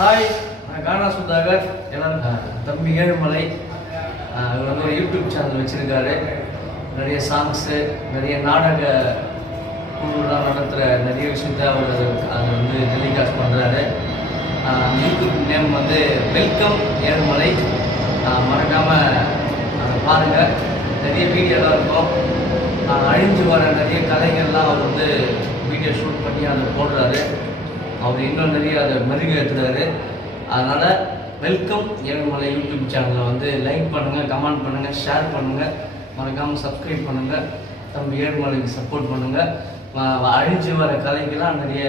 Hi, நான் கானா சுதாகர். எல்லாரும் தம்பி ஏழுமலை. அவர் வந்து ஒரு யூடியூப் சேனல் வச்சுருக்காரு. நிறைய சாங்ஸு, நிறைய நாடக குழுலாம் நடத்துகிற நிறைய விஷயத்த அவர் அதை வந்து டெலிகாஸ்ட் பண்ணுறாரு. யூடியூப் நேம் வந்து வெல்கம் ஏழுமலை. மறக்காமல் அதை பாருங்கள். நிறைய வீடியோலாம் இருக்கும். அழிஞ்சு வர நிறைய கதைகள்லாம் அவர் வந்து வீடியோ ஷூட் பண்ணி அதை போடுறாரு. அவர் இன்னும் நிறைய அதை மெருகேற்றுறாரு. அதனால் வெல்கம் ஏழுமலை யூடியூப் சேனலை வந்து லைக் பண்ணுங்கள், கமெண்ட் பண்ணுங்கள், ஷேர் பண்ணுங்கள், மறக்காமல் சப்ஸ்கிரைப் பண்ணுங்கள். தம்பி ஏழுமலைக்கு சப்போர்ட் பண்ணுங்கள். அழிஞ்சு வர கதைகள்லாம் நிறைய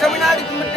தமிழ்நாடு கும்பிட்டு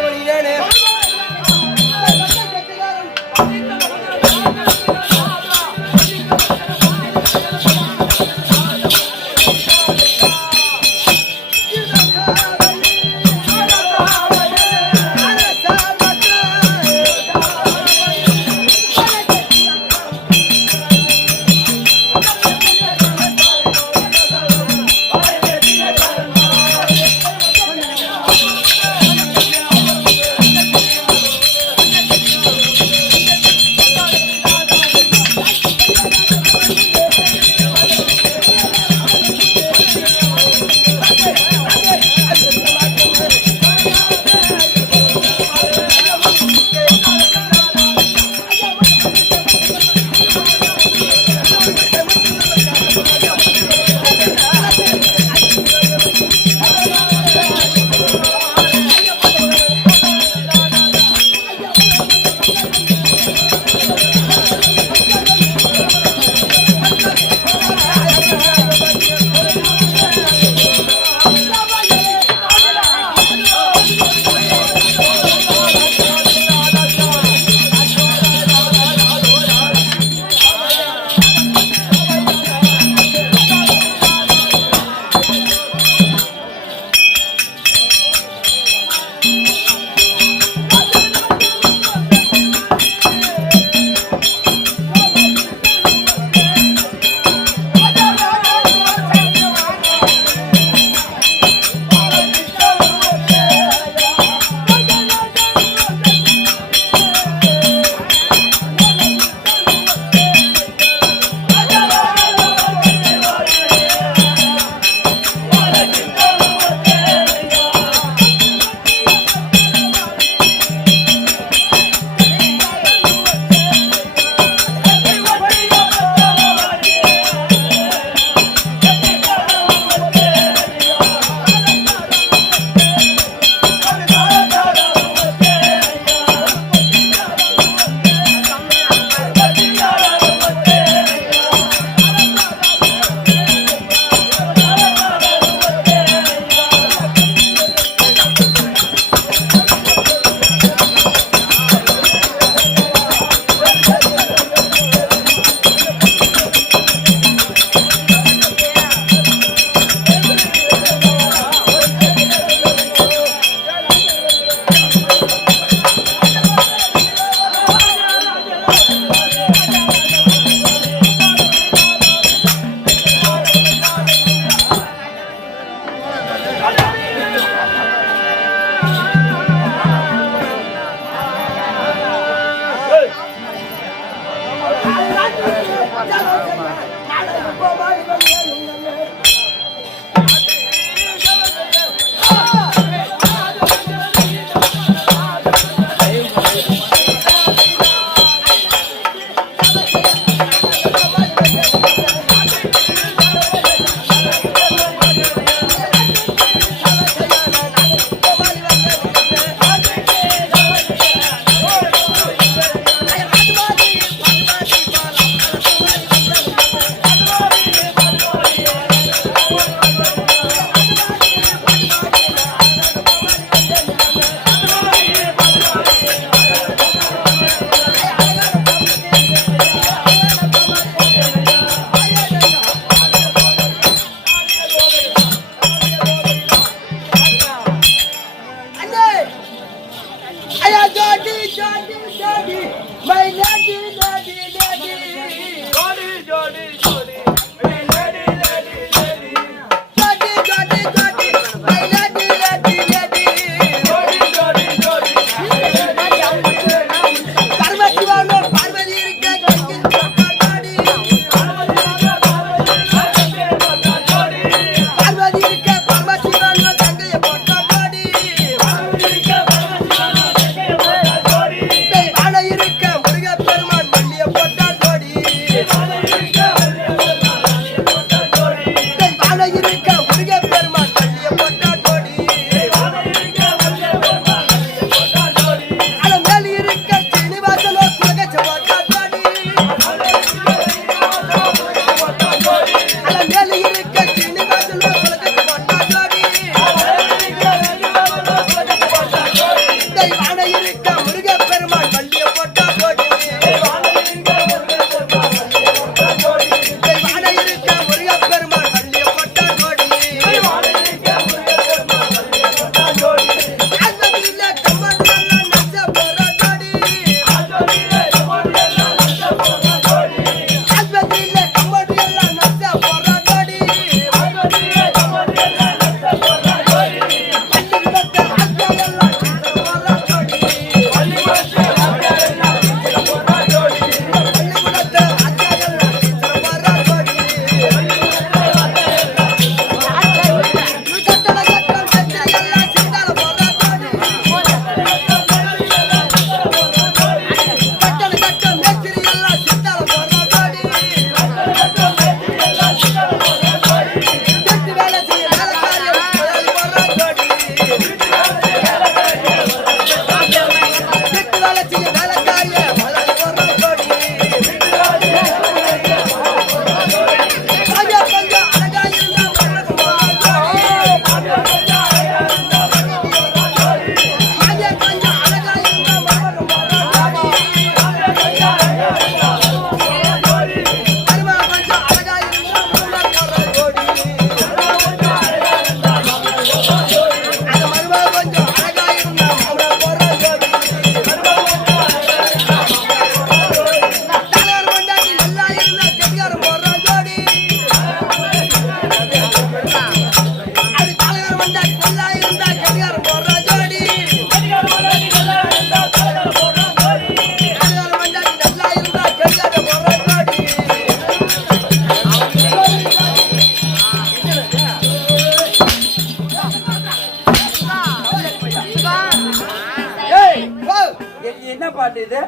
என்ன பாட்டு இது?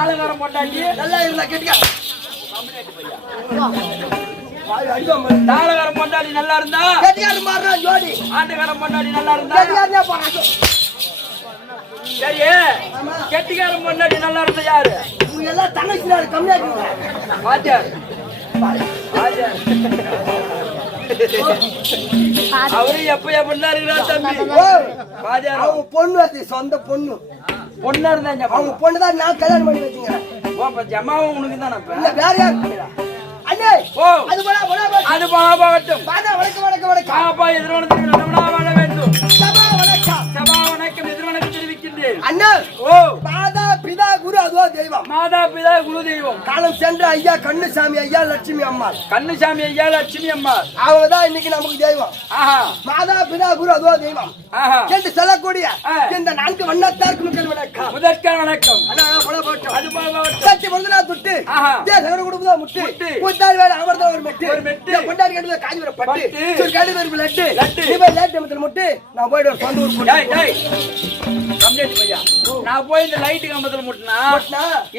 ஆளுகாரம் போட்டாச்சு நல்லா இருந்தா கேட்டுக்க. தாளகாரம் பொண்டாடி நல்லா இருந்தா ஆட்டுக்காரம் பொண்டாடி நல்லா இருந்தா சரி. கெட்டிக்காரம் பொண்டாடி நல்லா இருந்தா யாரு? எல்லாம் தங்கச்சினாரு கம்மியா வாத்தியார் அவரு எப்ப எப்படின்னா இருக்கிறார் தம்பி. வாத்தியார் அவங்க பொண்ணு அது சொந்த பொண்ணு பொண்ணா இருந்தா அவங்க பொண்ணுதான் நான் கல்யாணம் பண்ணி வச்சுக்கிறேன். ஜமாவும் உனக்கு தானே வேற யாரு? அண்ணே ஓ அது போனா அது போகட்டும். வணக்கம் வணக்கம் வணக்கம். பாப்பா எதிர்வனத்துக்கு வாழ வேண்டும். சபா வணக்கம். சபா வணக்கம் எதிர்வனக்கு தெரிவிக்கின்றேன். அண்ணா ஓ மாதா பிதா குரு அதுவோ தெய்வம். மாதா பிதா குரு தெய்வம். காலம் சென்ற ஐயா கண்ணுசாமி ஐயா லட்சுமி அம்மா. கண்ணுசாமி ஐயா லட்சுமி அம்மா அவங்கதான் இன்னைக்கு நமக்கு தெய்வம். ஆஹா மாதா பிதா குரு அதுவோ தெய்வம் ஆஹா என்று சொல்லக்கூடிய இந்த 4 வண்ணத்தாருக்கு முதல் வணக்கம். முதற்கான வணக்கம். அண்ணா போட போட்டோம். அது போகட்டும். சத்தி பொழுதுனா துட்டு தேசகர குடும்பதா முட்டு கூத்தால் வேற அமர்ந்த ஒரு மெட்டு கொண்டாடி கட்டுல காஞ்சிபுரம் பட்டு சுர் காடி ஒரு லட்டு நீ போய் லைட் நமத்துல முட்டு நான் போய்டு ஒரு சொந்த ஊர் டேய் டேய் கம்ப்ளீட் பையா. நான் போய் இந்த லைட் கம்பத்துல முட்டனா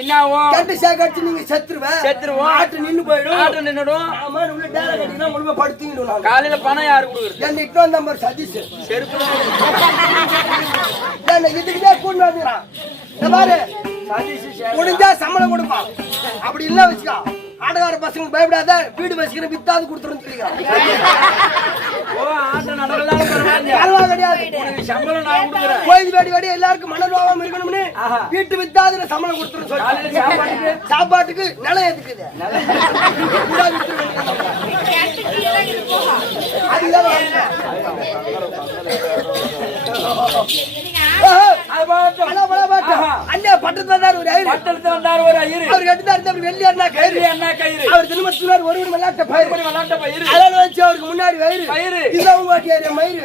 என்னாவும் கட்டு சேக் அடிச்சு நீங்க செத்துருவோம். ஆட்டு நின்னு போய்டும். ஆட்டு நின்னுடும். ஆமா உள்ள டேல கட்டினா முழுக்க படுத்தீங்கணும். காலையில பணம் யாரு கொடுக்குறது? என்ன இன்னொரு நம்பர் சதீஷ் செருப்பு என்ன இதுக்குதே கூண்டு வந்துறான். இந்த பாரு முடிஞ்சா சம்பளம் கொடுப்பான். அப்படி இல்ல வச்சுக்கா ஆட்டக்கார பசங்க பயப்படாத வீடு வச்சுக்கிற வித்தாது கொடுத்துருன்னு சொல்லிக்கிறான். ஓ ஆட்ட நடக்கலாலும் பரவாயில்லை. பரவாயில்ல கிடையாது. உனக்கு சம்பளம் நான் கொடுக்குறேன். கோயில் வேடி வேடி எல்லாருக்கும் மனர்வாவாம இருக்கணும்னு வீட்டு வித்தாதுல சம்பளம் கொடுத்துருன்னு சொல்லி சாப்பாட்டுக்கு நிலம் எதுக்குது அண்ணா பட்டத்துல ஒரு ஐயர் அவர் கட்டுதான் வெள்ளி அண்ணா கயிறு அவர் திரும்ப சொன்னார் ஒரு விளையாட்ட பயிர் அதனால வச்சு அவருக்கு முன்னாடி வயிறு இதுதான் வாட்டியாரு மயிறு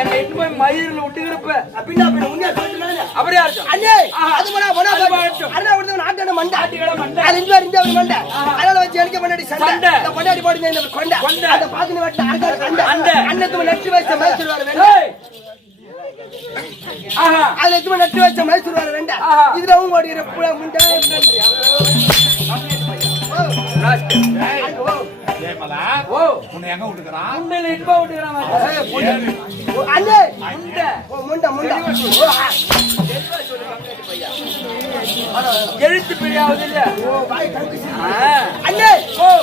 என்ன எட்டு போய் மயிரில் விட்டுக்கிறப்ப அப்படின்னா உண்மையா சொல்லிட்டு அப்படியே அண்ணே அது நாட்டான மண்டை அது இந்த மண்டை அதனால வச்சு எனக்கு பண்ணாடி சண்டை கொண்டாடி போடுங்க கொண்டை அதை பாத்துன்னு வெட்ட அண்ணத்துக்கு நெட்டு வச்ச மைசூர் வர வேண்டாம். அதுல எதுவும் நட்டு வச்ச மைசூர் வர வேண்டாம். இதுல அவங்க ஓடுகிற முண்டை எழுத்து பிரியாவது இல்ல அண்ணே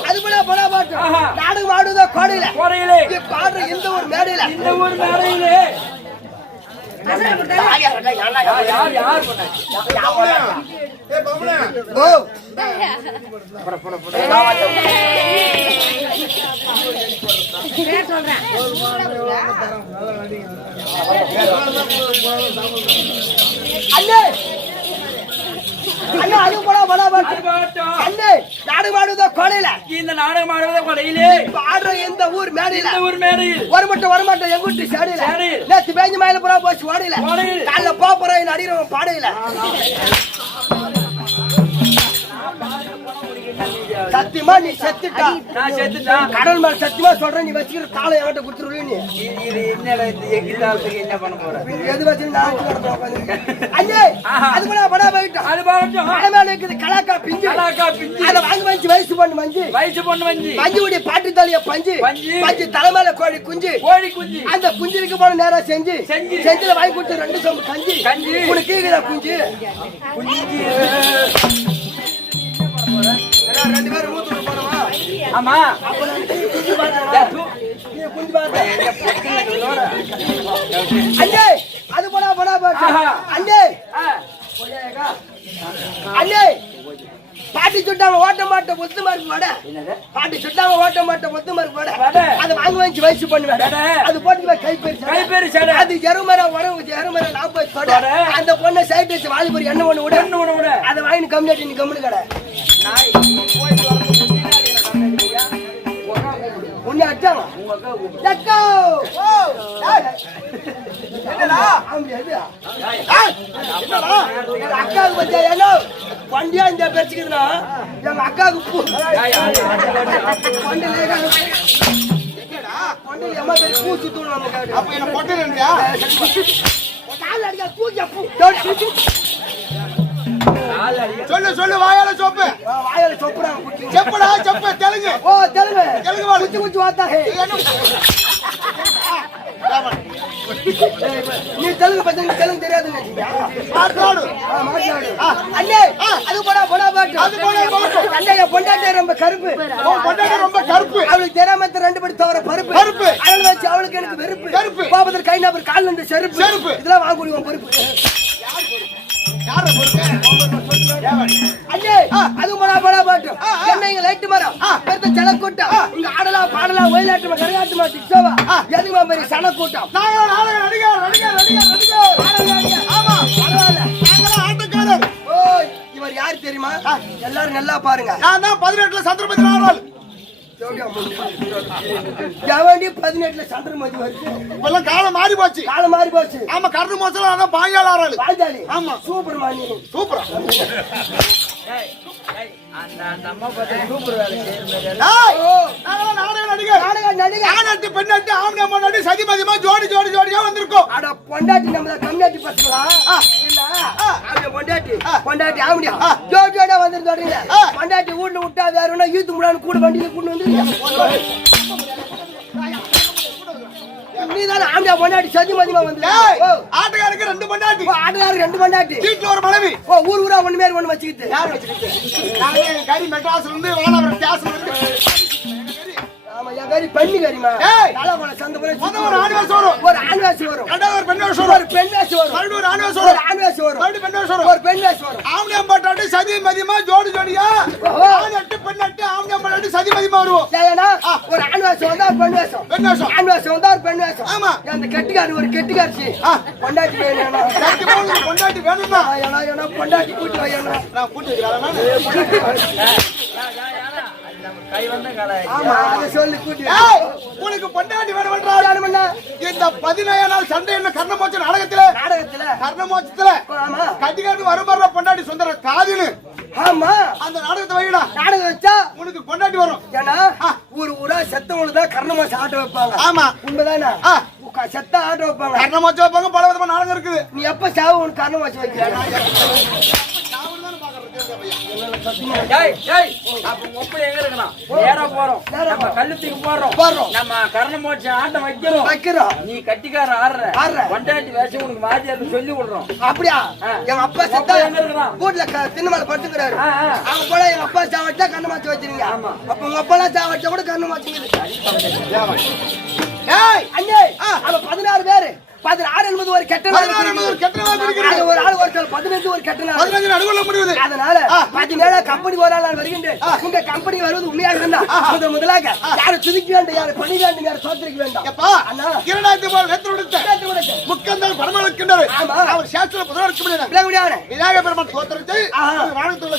அது போல போனா பாட்டு நாடகம் ஆடுதோ கோடையில பாடுற இந்த ஒரு மேடையில அண்ணே அது போல அண்ணே நாடகம் ஆடுதோ கோடையில இந்த நாடகம் ஆடுவதோ கோடையிலே பாடுற இந்த ஊர் மேடையில் வரமாட்டோம் எங்குட்டி சாடியில நேத்து பேஞ்சு மயில புறா போச்சு ஓடையில காலைல போறேன் அடிக்கிறவன் பாடையில சத்தியமா நீ செத்துட்டா. நான் செத்துட்டான். கடவுள் மேல சத்தியமா சொல்றேன், நீ வச்சுக்கிற தாளை என்கிட்ட கொடுத்துருவே. நீ இது என்னடா இந்த எகிதாலத்துக்கு என்ன பண்ண போற? எது வச்சு நான் அண்ணே அது கூட படா போயிட்டோம். அது பாருங்க. மலை மேல இருக்குது கலாக்கா பிஞ்சு. கலாக்கா பிஞ்சு. அத வாங்கி வச்சு வயசு பொண்ணு மஞ்சு. வயசு பொண்ணு மஞ்சு. மஞ்சு உடைய பாட்டு தாலிய பஞ்சு. பஞ்சு தலை மேல கோழி குஞ்சு. கோழி குஞ்சு. அந்த குஞ்சுக்கு போன நேரா செஞ்சு செஞ்சுல வாங்கி கொடுத்து 2 சொம்பு கஞ்சி. உனக்கு கீழே குஞ்சு. ரெண்டு பேரும் மூத்து போறோமா? ஆமா. அப்ப நான் குஞ்சு பாத்தா நீ குஞ்சு பாத்தா அண்ணே அது போடா போடா போடா அண்ணே அண்ணே பாட்டி சுட்டாம ஓட்ட மாட்ட ஒத்து மார்க்கு வட. பாட்டி சுட்டாம ஓட்ட மாட்ட ஒத்து மார்க்கு வட. அது வாங்கி வாங்கி வயசு பண்ணுவேன். அது போட்டு கை பேரு சடை. அது எருமரம் வரும் எருமரம் 40 தொட. அந்த பொண்ணை சைட் வச்சு வாலிபுரி என்ன ஒண்ணு விட. அதை வாங்கி கம்மியாட்டி நீ கம்முனு கடை உன்னை அடிச்சாங்க. அக்காவுக்கு வச்சா ஏனோ வண்டியா இந்த பேச்சுக்குதுன்னா எங்க அக்காவுக்கு பூ சுத்து சொல்லு சொல்லு வாயால சோப்பு வாயால சொப்புறாங்க. செப்புடா செப்பு தெலுங்கு. ஓ தெலுங்கு தெலுங்கு வாழ குச்சி குச்சி வாத்தா ஹே நீ தெலுங்கு பத்தி தெலுங்கு தெரியாது மாట్లాடு அண்ணே அது போடா போடா பாட்டு அது போடா பாட்டு அண்ணே பொண்டாட்டி ரொம்ப கருப்பு. பொண்டாட்டி ரொம்ப கருப்பு. அவளுக்கு தெரியாம 2 படி தவிர பருப்பு பருப்பு. அவளை வச்சு அவளுக்கு எனக்கு வெறுப்பு. கருப்பு. பாபத்தில் கை நபர் கால் இருந்து செருப்பு. இதெல்லாம் வாங்க முடியும் பொறுப்பு. அண்ணே அது போடா போடா பாட்டு என்ன இங்க லைட் மரம் பெருத்த சல கூட்டம். இங்க ஆடலாம் பாடலாம் ஒயிலாட்டுமா கரகாட்டுமா சிக்ஸோவா எதுமா மாதிரி சன கூட்டம். ஆமா பரவாயில்ல. நாங்களாம் ஆட்டக்காரர். ஓ இவர் யார் தெரியுமா? எல்லாரும் நல்லா பாருங்க. நான் தான் 18ல சந்திரமதி நாவல். ஜவாண்டி 18ல சந்திரமதி வருது. இப்பெல்லாம் காலம் மாறி போச்சு. காலம் மாறி போச்சு. ஆமா கர்ண மோசல அதான் பாயால ஆறாளு. பாஞ்சாலி. ஆமா சூப்பர் மானி. சூப்பரா. அந்த அம்மா பார்த்தா சூப்பர் வேலை செய்யற நாடக நடிகர். நாடக நடிகர். ஆனாட்டி பெண்ணாட்டி ஆம்பளை பொண்டாட்டி சதி மதியமா ஜோடியா வந்திருக்கோம். அட பொண்டாட்டி நம்மள கம்மியாட்டி பசங்களா? இல்ல அவ பொண்டாட்டி ஆம்படியா ஜோடியா வந்து சொல்றீங்க. பொண்டாட்டி வீட்ல விட்டா வேறனா ஈத்து முடான்னு கூட வண்டியில கூட்டி வந்துறீங்க. நீதான ஆம்படியா பொண்டாட்டி சதி மதியமா வந்து. ஆட்டக்காரருக்கு 2 பொண்டாட்டி. ஆட்டக்காரருக்கு 2 பொண்டாட்டி. வீட்ல ஒரு மனைவி. ஊர் ஊரா ஒண்ணு மேல ஒண்ணு வச்சிக்கிட்டு. யார் வச்சிக்கிட்டு? நாங்க கறி மெட்ராஸ்ல இருந்து வானாவரம் ஸ்டேஷன்ல இருந்து. ஆமா யா கறி பண்ணி கறிமா. காலகோண சந்த போற ஒரு ஆண்வேஸ் வரும். ஒரு ஆண்வேஸ் வரும். ரெண்டாவது ஒரு பெண்வேஸ் வரும். ஒரு பெண்வேஸ் வரும். மறுபடியும் ஒரு ஆண்வேஸ் வரும். ஒரு ஆண்வேஸ் வரும். மறுபடியும் பெண்வேஸ் வரும். ஒரு பெண்வேஸ் வரும். ஆம்பளை பொண்டாட்டி சதி மதியமா ஜோடியா. ஆணட்டு பெண்ணட்டு ஆம்பளை பொண்டாட்டி சதி மதியமா வருவோம். ஏனா ஒரு ஆண்வேஸ் வந்தா பெண்வேஸ். ஆண்வேஸ் வந்தா ஒரு பெண்வேஸ். ஆமா அந்த கெட்டிகாரி ஒரு கெட்டிகாரிச்சி. பொண்டாட்டி வேணும்னா கட்டி பொண்டாட்டி வேணும்னா ஏனா பொண்டாட்டி கூட்டி வையனா. நான் கூட்டி வைக்கறேன். கை வந்த காலாய். ஆமா அத சொல்லி கூட்டி. உனக்கு பொண்டாட்டி வேணும்ன்றா. இந்த 17 நாள் சண்டை என்ன கர்ணமோட்ச நாடகத்துல கர்ணமோட்சத்துல ஆமா கட்டிக்காட்டு வரும்பற பொண்டாட்டி சுந்தர காதினு. ஆமா அந்த நாடகத்தை வைடா. நாடகம் வச்சா உனக்கு பொண்டாட்டி வரும். ஏனா ஊரா செத்தவங்களுக்கு தான் கர்ணமோட்ச ஆட்ட வைப்பாங்க. ஆமா உண்மைதானே? செத்த ஆட்ட வைப்பாங்க. கர்ணமோட்ச வைப்பாங்க. பல விதமான நாடகம் இருக்குது. நீ எப்ப சாவு உனக்கு கர்ணமோட்ச வைக்கிற? அப்ப மொப்ப எங்க இருக்கணும்? நேரா போறோம். நம்ம கல்லுத்துக்கு போறோம். நம்ம கர்ணமோட்ச ஆட்டம் வைக்கிறோம். நீ கட்டிக்கார ஆடுற. பொண்டாட்டி வேஷம் உனக்கு வாத்தியாருக்கு சொல்லி விடுறோம். அப்படியா? எங்க அப்பா செத்தா எங்க இருக்கிறான்? வீட்டுல திண்ணமலை படுத்துக்கிறாரு. அவங்க போல எங்க அப்பா சாவட்டா கண்ணமாச்சு வச்சிருங்க. அப்ப உங்க அப்பா எல்லாம் சாவட்டா கூட கண்ணமாச்சுங்குது. அண்ணே அவ 16 பேரு 16 என்பது ஒரு கெட்ட நாள். ஒரு ஆள் ஒரு 15 ஒரு கெட்ட நாள். 15 நடுவுல முடியுது. அதனால 17 கம்பெனி ஒரு ஆள் வருகின்றேன். உங்க கம்பெனி வருவது உண்மையாக இருந்தா முதலாக யாரை துதிக்க வேண்டும், யாரை பணி வேண்டும், யாரை சோதரிக்க வேண்டும். அண்ணா 2000 ரூபாய் நேற்று கொடுத்த முக்கந்தல் பரமளக்கின்றார். அவர் சாஸ்திர புதருக்கு முடியாது. விநாயகர் பெருமாள் சோதரித்து வானத்துள்ள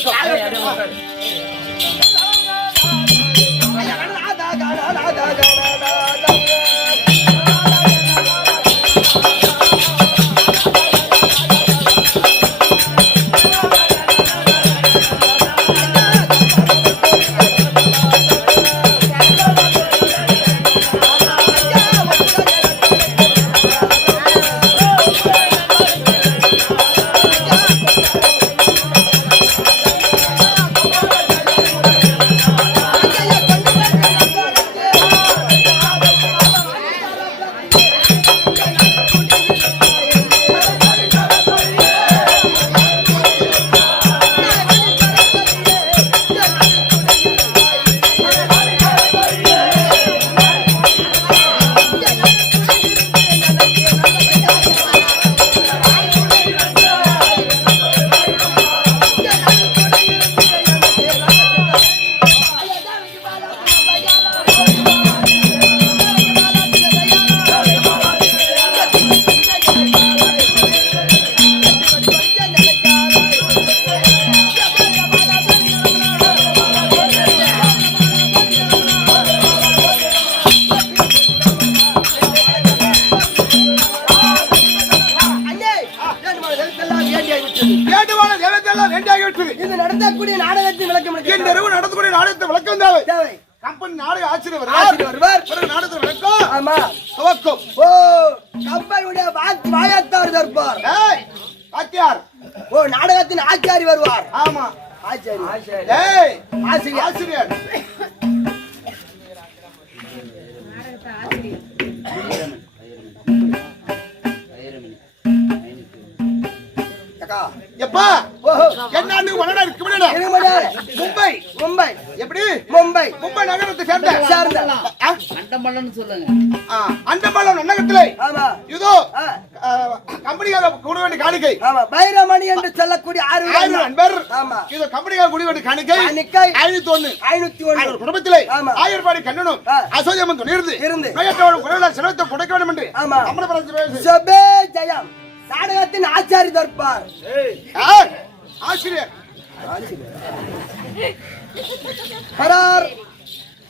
ஆசிரியர் வருவார். பிறகு நாடகத்தில் விளக்கம் ஆமா. துவக்கும். ஓ கம்பனுடைய வாயத்தார் தருப்பார். ஏய் ஆத்தியார். ஓ நாடகத்தின் ஆச்சாரி வருவார். ஆமா ஆச்சாரி. ஏய் ஆசிரியர். ஆசிரியர். அக்கா எப்பா ஓஹோ என்ன மன்னனா இருக்கு முடியல. மும்பை மும்பை எப்படி மும்பை மும்பை நகரத்தை சேர்ந்த அண்டமல்லன்னு சொல்லுங்க. அண்டமாலம் நகரத்திலே ஆமா இதோ கம்பெனியாக கூட வேண்டிய காணிக்கை. ஆமா பைரமணி என்று சொல்லக்கூடிய 6 நண்பர். ஆமா இது கம்பெனியாக கூட வேண்டிய காணிக்கை காணிக்கை 501. 501 குடும்பத்திலே ஆமா. 1000 ரூபாய் கண்ணனும் அசோஜமும் இருந்து இருந்து கையற்றவரும் குரலால் சிரமத்தை கொடுக்க வேண்டும் என்று ஆமா. அமரபுரம் சபே ஜெயம் நாடகத்தின் ஆச்சாரி தர்பார். ஆசிரியர் வரார்.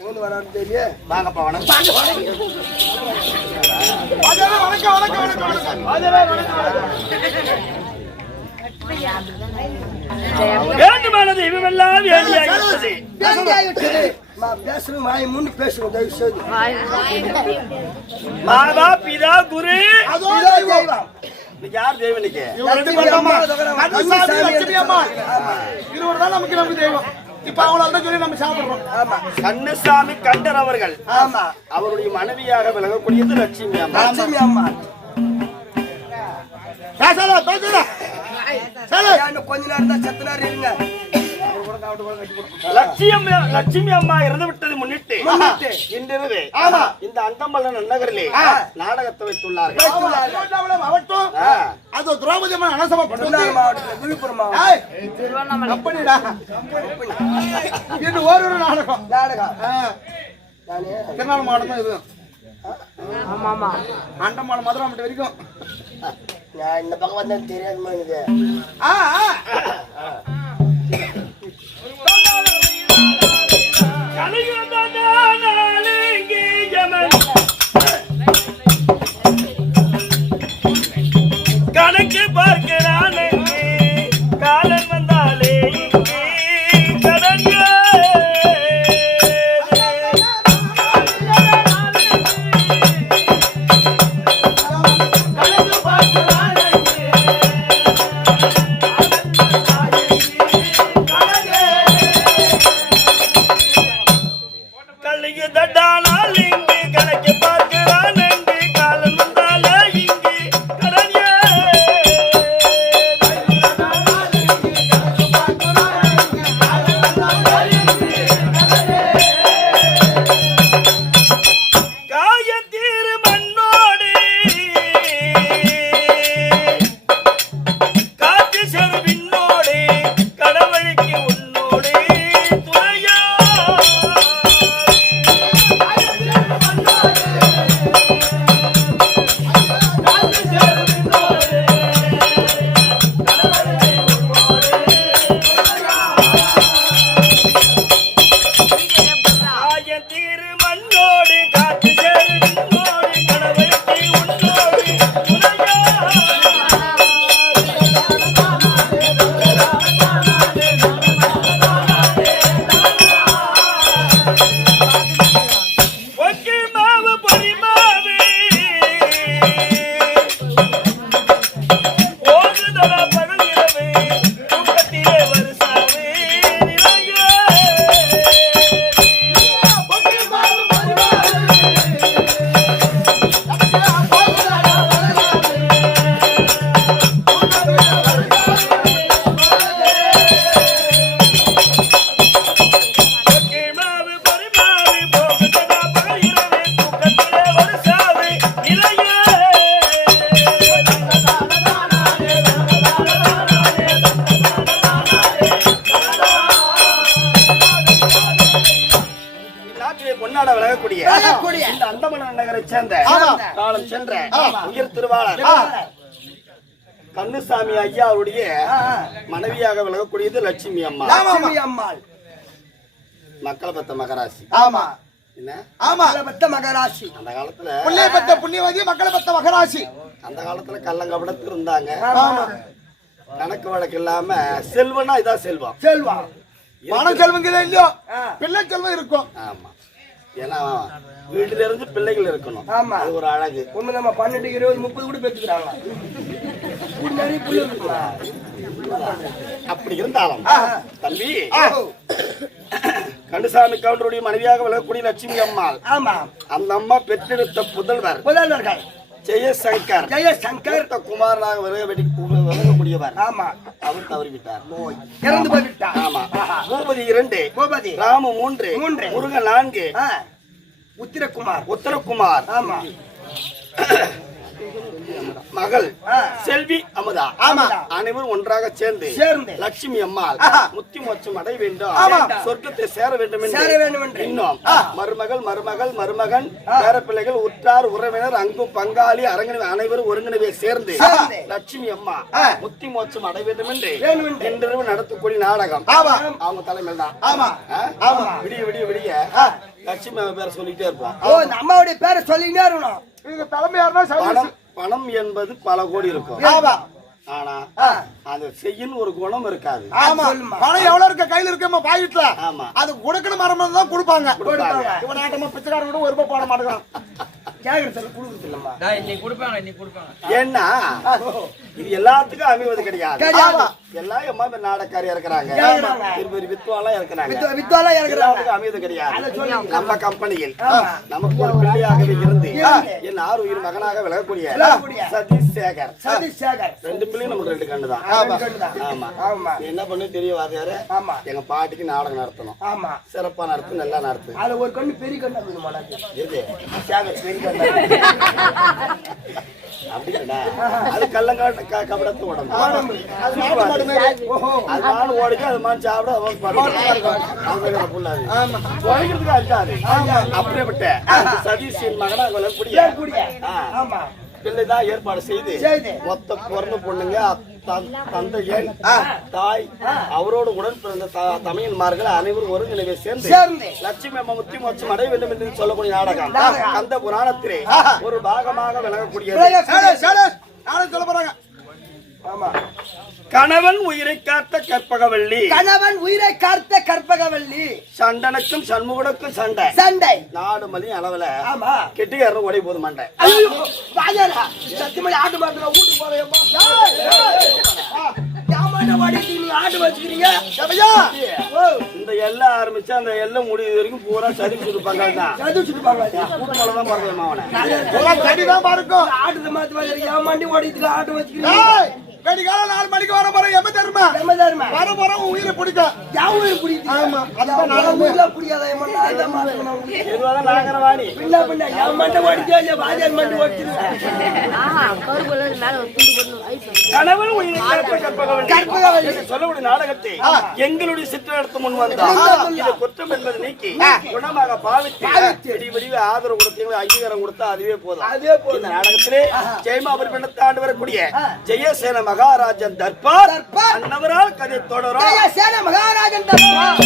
எங்க வரார் தெரியல. வாங்கப்பா வணக்கம். அதே வணக்கம் வணக்கம் வணக்கம் அதே வணக்கம். வேண்டுமானது இவெல்லாம் வேண்டியாகிவிட்டது. வேண்டியாகிவிட்டது. பேசுறோம் வாய் முன்னு பேசுறோம் தயவு செய்து. மாதா பிதா குரு அதோ இதோ தெய்வம். தெய்வம். யார் தேவனுக்கு இவங்க ரெண்டு பேரும் அம்மா. கந்தசாமி, லட்சுமி அம்மா. இருவர் தான் நமக்கு தெய்வம். இப்ப அவங்களால தான் சொல்லி நம்ம சாப்பிடுறோம். ஆமா கண்ணசாமி கண்டர் அவர்கள் ஆமா அவருடைய மனைவியாக விலகக்கூடியது லட்சுமி அம்மா. லட்சுமி அம்மா. பேசல பேசல இன்னும் கொஞ்ச நேரம் தான் சத்து நேரம் இருங்க. லட்சுமி அம்மா இறந்து விட்டது முன்னிட்டு முன்னிட்டு. இன்றிரவு ஆமா. இந்த அந்தமல்லன் நகரிலே நாடகத்தை வைத்துள்ளார்கள். அவட்டும் அது திரௌபதி அம்மா அனசமா திருவண்ணாமலை மாவட்டத்துல விழுப்புரம் மாவட்டம் கம்பெனிடா இது ஒரு நாடகம் நாடகம். நானே திருநாள் மாவட்டம் இது. அண்டமானம் மதுரை மட்டும் வரைக்கும். நான் இந்த பக்கம் வந்தா தெரியாதுமா எனக்கு. கணக்கு பார்க்கிறான் காலன் வந்தாலே கடன் கல்லிக்கு தட்டானால் இங்கு கணக்கு பார்க்கிறான் காலன் வந்தாலே இங்கு கடன் காயத்தீர் மண்ணோடு காற்று செருவினோடு கடவுளுக்கு உன்னோடு துணையா காயத்தீர் மண்ணோடு காற்று செருவினோடு கடவுளுக்கு உன்னோடு துணையா ஒக்கி மாவு பொறி மாவு ஓடுதல பகலிரவு தூக்கத்திலே வருசாவே நிலையே ஒக்கி மாவு பொறி மாவு போகுதல பகலிரவு தூக்கத்திலே வருசாவே நிலையே நாட்டிலே கொண்டாட விலகக்கூடிய விலகக்கூடிய இந்த அந்தமல்லன் நகரை சேர்ந்த ஆமா. காலம் சென்ற உயர் திருவாளர் கண்ணுசாமி ஐயா அவருடைய மனைவியாக விலகக்கூடியது லட்சுமி அம்மா. லட்சுமி அம்மாள். மக்களை பத்த மகராசி. ஆமா என்ன ஆமா. பத்த மகராசி. அந்த காலத்துல புள்ளைய பத்த புண்ணியவாதி மக்களை பத்த மகராசி. அந்த காலத்துல கள்ளங்கபடத்து இருந்தாங்க. ஆமா கணக்கு வழக்கு இல்லாம செல்வனா இதான் செல்வம். செல்வா பணம் செல்வம் இல்லையோ பிள்ளை செல்வம் இருக்கும். ஆமா ஏன்னா வீட்டுல இருந்து பிள்ளைகள் இருக்கணும். ஆமா. அது ஒரு அழகு. ஒண்ணு நம்ம 12, 20, 30 கூட பெற்றுக்கிறாங்க. நிறைய புள்ள இருக்குமா? அப்படி இருந்தாலும் தம்பி கண்டுசாமி கவுண்டருடைய மனைவியாக விளக்கக்கூடிய லட்சுமி அம்மாள். ஆமா. அந்த அம்மா பெற்றெடுத்த புதல்வர் ஜெயசங்கர். குமாரனாக விளங்கக்கூடியவர். ஆமா. அவர் தவறிவிட்டார், இறந்து போய்விட்டார். ஆமா. பூபதி 2, ராமு 3, முருகன் 4, உத்தரகுமார். ஆமா. மகள் செல்வி அமுதா. அனைவரும் ஒன்றாக சேர்ந்து லட்சுமி அம்மாள் முத்தி மோட்சம் அடைய வேண்டும், சொர்க்கத்தை சேர வேண்டும் என்று இன்னும் மருமகன் பேரப்பிள்ளைகள் உற்றார் உறவினர் அங்கும் பங்காளி அரங்கனை அனைவரும் ஒருங்கிணைவை சேர்ந்து லட்சுமி அம்மா முத்தி மோட்சம் அடைய வேண்டும் என்று இன்றிரவு நடத்தக்கூடிய நாடகம் அவங்க தலைமையில் தான். விடிய விடிய விடிய லட்சுமி அம்மா பேரை சொல்லிட்டே இருப்போம். அம்மாவுடைய பேரை சொல்லிட்டே இருக்கணும். பணம் என்பது பல கோடி இருக்கும். ஆனா அது செய்யும் ஒரு குணம் இருக்காது. பணம் எவ்வளவு இருக்க கையில இருக்க பாக்கெட்ல அது கொடுக்கணும் மரம் தான் கொடுப்பாங்க. இவன் பிச்சைக்காரன் கூட ஒரு ரூபாய் போட மாட்டேங்கிறான். ஏன்னா இது எல்லாத்துக்கும் அமைவது கிடையாது. எல்லாம் அம்மா நாடக்காரியா இருக்கிறாங்க, வித்வாலாம் இருக்கிறாங்க, அமைவது கிடையாது. நம்ம கம்பெனியில் நமக்கு ஒரு பிள்ளையாகவே இருந்து என் 6 உயிர் மகனாக விளக்கக்கூடிய சதீஷ் சேகர். 2 பிள்ளையும் நமக்கு 2 கண்ணு தான். ஆமா. என்ன பண்ணு தெரிய வாதியாரு, எங்க பாட்டிக்கு நாடகம் நடத்தணும். சிறப்பா நடத்து, நல்லா நடத்து. அது ஒரு கண்ணு பெரிய கண்ணு அது கள்ளங்காட்டு கபடத்து உடம்பு. அது மான் ஓடிக்கு அது மான் சாப்பிட அப்படியேப்பட்ட சதீஷின் மகனா விளக்கூடிய பிள்ளைதான் ஏற்பாடு செய்து மொத்த பிறந்த பொண்ணுங்க, தந்தையன், தாய், அவரோடு உடன் பிறந்த தமையன்மார்கள் அனைவரும் ஒருங்கிணைவை சேர்ந்து லட்சுமி அம்மா முத்தி மோட்சம் அடைய வேண்டும் என்று சொல்லக்கூடிய நாடகம் அந்த புராணத்திலே ஒரு பாகமாக விளங்கக்கூடியது. சொல்ல போறாங்க. கணவன் உயிரை காத்த கற்பகவல்லி, சண்டனுக்கும் சண்முகனுக்கும் சண்டை நாடு மணி அளவுல கெட்டிக்காரன் ஓடி போது மண்டை. ஆட்டு மாத்திர வீட்டு இந்த எல்லாம் ஆரம்பிச்சு அந்த எல்லாம் முடிவு வரைக்கும் பூரா சதி சுடுப்பாங்க. ஆட்டு மாத்தி ஓடிட்டு ஆட்டு வச்சுக்கிறீங்க. வெடிகால 4 மணிக்கு வர போறோம். எம்ம தருமா வர போறோம். உயிரை பிடிக்கும். யார் உயிரை பிடிக்கும்? ஆமா. அதான் நான் உயிரை பிடிக்காத எம்ம நாத மாட்டேன். இதுவாதான் நாகரவாணி. பின்ன யார் மண்ட ஓடிச்சே இல்ல வாஜர் மண்ட ஓடிச்சு. கருகுல மேல ஒரு துண்டு போடணும். கணவன் உயிரை காத்த கற்பகவல்லி சொல்லக்கூடிய நாடகத்தை எங்களுடைய சிற்றெடுத்து முன் வந்தார். இது குற்றம் என்பது நீக்கி குணமாக பாவித்து விடிவிடிவே ஆதரவு கொடுத்தீங்க, அங்கீகாரம் கொடுத்தா அதுவே போதும். இந்த நாடகத்திலே ஜெயமாபுரி பெண்ணத்தை ஆண்டு வரக்கூடிய ஜெயசேன மகாராஜன் தர்பார் அன்னவரால் கதை தொடரும். ஜெயசேன மகாராஜன் தர்பார்